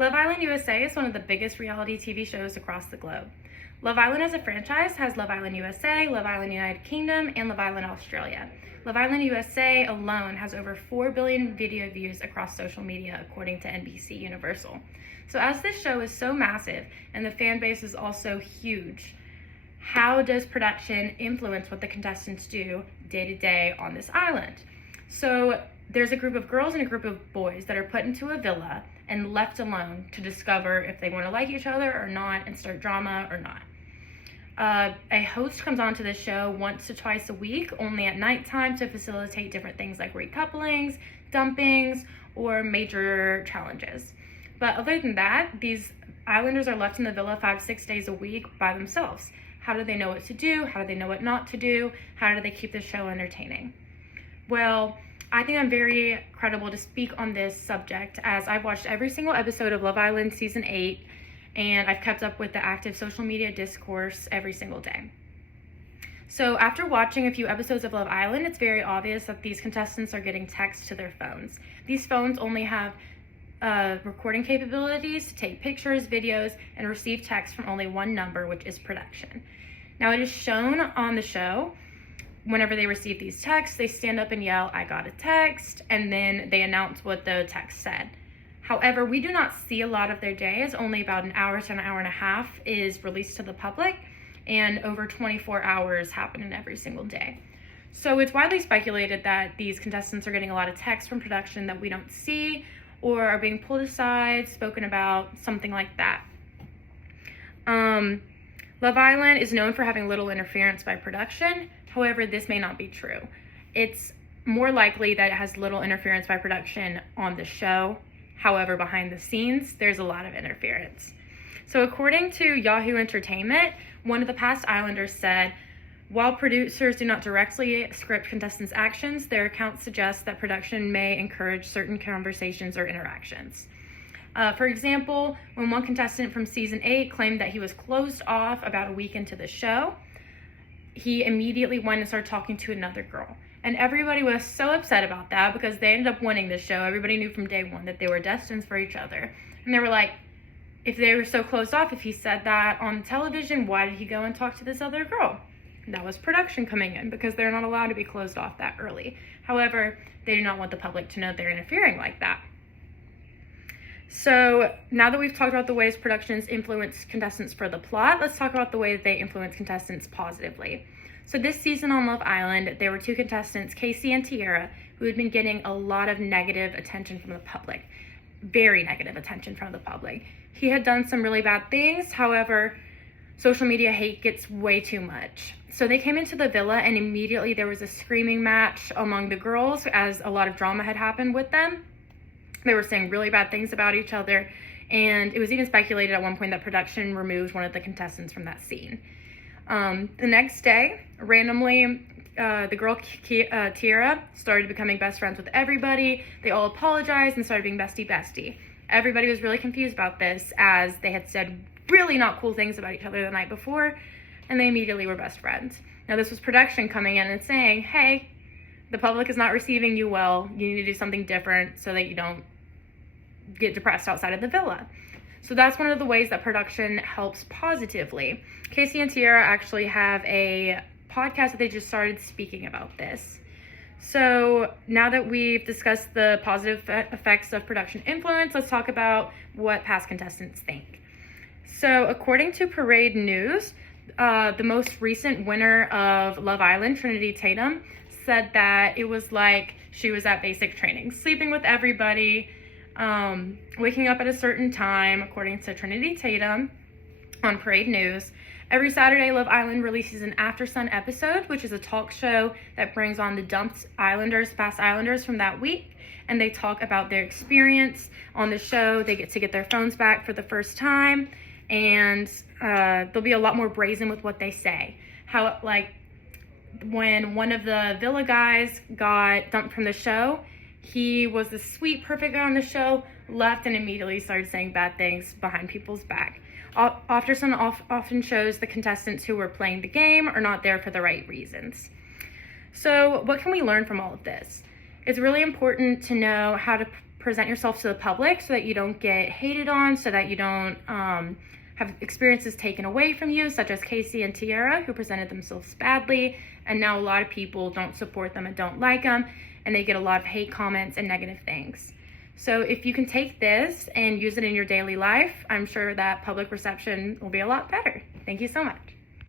Love Island USA is one of the biggest reality TV shows across the globe. Love Island as a franchise has Love Island USA, Love Island United Kingdom, and Love Island Australia. Love Island USA alone has over 4 billion video views across social media, according to NBC Universal. So as this show is so massive and the fan base is also huge, how does production influence what the contestants do day to day on this island? So there's a group of girls and a group of boys that are put into a villa and left alone to discover if they want to like each other or not and start drama or not. A host comes onto the show once to twice a week, only at nighttime, to facilitate different things like recouplings, dumpings, or major challenges. But other than that, these islanders are left in the villa 5-6 days a week by themselves. How do they know what to do? How do they know what not to do? How do they keep the show entertaining? Well, I think I'm very credible to speak on this subject, as I've watched every single episode of Love Island Season 8, and I've kept up with the active social media discourse every single day. So after watching a few episodes of Love Island, it's very obvious that these contestants are getting texts to their phones. These phones only have recording capabilities to take pictures, videos, and receive text from only one number, which is production. Now, it is shown on the show, whenever they receive these texts, they stand up and yell, "I got a text," and then they announce what the text said. However, we do not see a lot of their day, as only about an hour to an hour and a half is released to the public, and over 24 hours happen in every single day. So it's widely speculated that these contestants are getting a lot of text from production that we don't see, or are being pulled aside, spoken about, something like that. Love Island is known for having little interference by production. However, this may not be true. It's more likely that it has little interference by production on the show. However, behind the scenes, there's a lot of interference. So according to Yahoo Entertainment, one of the past Islanders said, while producers do not directly script contestants' actions, their account suggests that production may encourage certain conversations or interactions. For example, when one contestant from season 8 claimed that he was closed off about a week into the show, he immediately went and started talking to another girl. And everybody was so upset about that because they ended up winning the show. Everybody knew from day one that they were destined for each other. And they were like, if they were so closed off, if he said that on television, why did he go and talk to this other girl? And that was production coming in, because they're not allowed to be closed off that early. However, they do not want the public to know they're interfering like that. So now that we've talked about the ways productions influence contestants for the plot, let's talk about the way that they influence contestants positively. So this season on Love Island, there were two contestants, Casey and Tiara, who had been getting a lot of negative attention from the public. Very negative attention from the public. He had done some really bad things. However, social media hate gets way too much. So they came into the villa and immediately there was a screaming match among the girls, as a lot of drama had happened with them. They were saying really bad things about each other, and it was even speculated at one point that production removed one of the contestants from that scene. The next day, randomly, the girl Tiara started becoming best friends with everybody. They all apologized and started being bestie. Everybody was really confused about this, as they had said really not cool things about each other the night before, and they immediately were best friends. Now, this was production coming in and saying, hey, the public is not receiving you well. You need to do something different so that you don't get depressed outside of the villa. So that's one of the ways that production helps positively. Casey and Tiara actually have a podcast that they just started speaking about this. So now that we've discussed the positive effects of production influence, let's talk about what past contestants think. So according to Parade News, the most recent winner of Love Island, Trinity Tatum, said that it was like she was at basic training, sleeping with everybody, waking up at a certain time, according to Trinity Tatum on Parade News. Every Saturday, Love Island releases an After Sun episode, which is a talk show that brings on the dumped Islanders, past Islanders from that week, and they talk about their experience on the show. They get to get their phones back for the first time, and they'll be a lot more brazen with what they say. How, like, when one of the Villa guys got dumped from the show, he was the sweet, perfect guy on the show, left and immediately started saying bad things behind people's back. After Sun often shows the contestants who were playing the game are not there for the right reasons. So what can we learn from all of this? It's really important to know how to present yourself to the public so that you don't get hated on, so that you don't have experiences taken away from you, such as Casey and Tiara, who presented themselves badly, and now a lot of people don't support them and don't like them, and they get a lot of hate comments and negative things. So if you can take this and use it in your daily life, I'm sure that public perception will be a lot better. Thank you so much.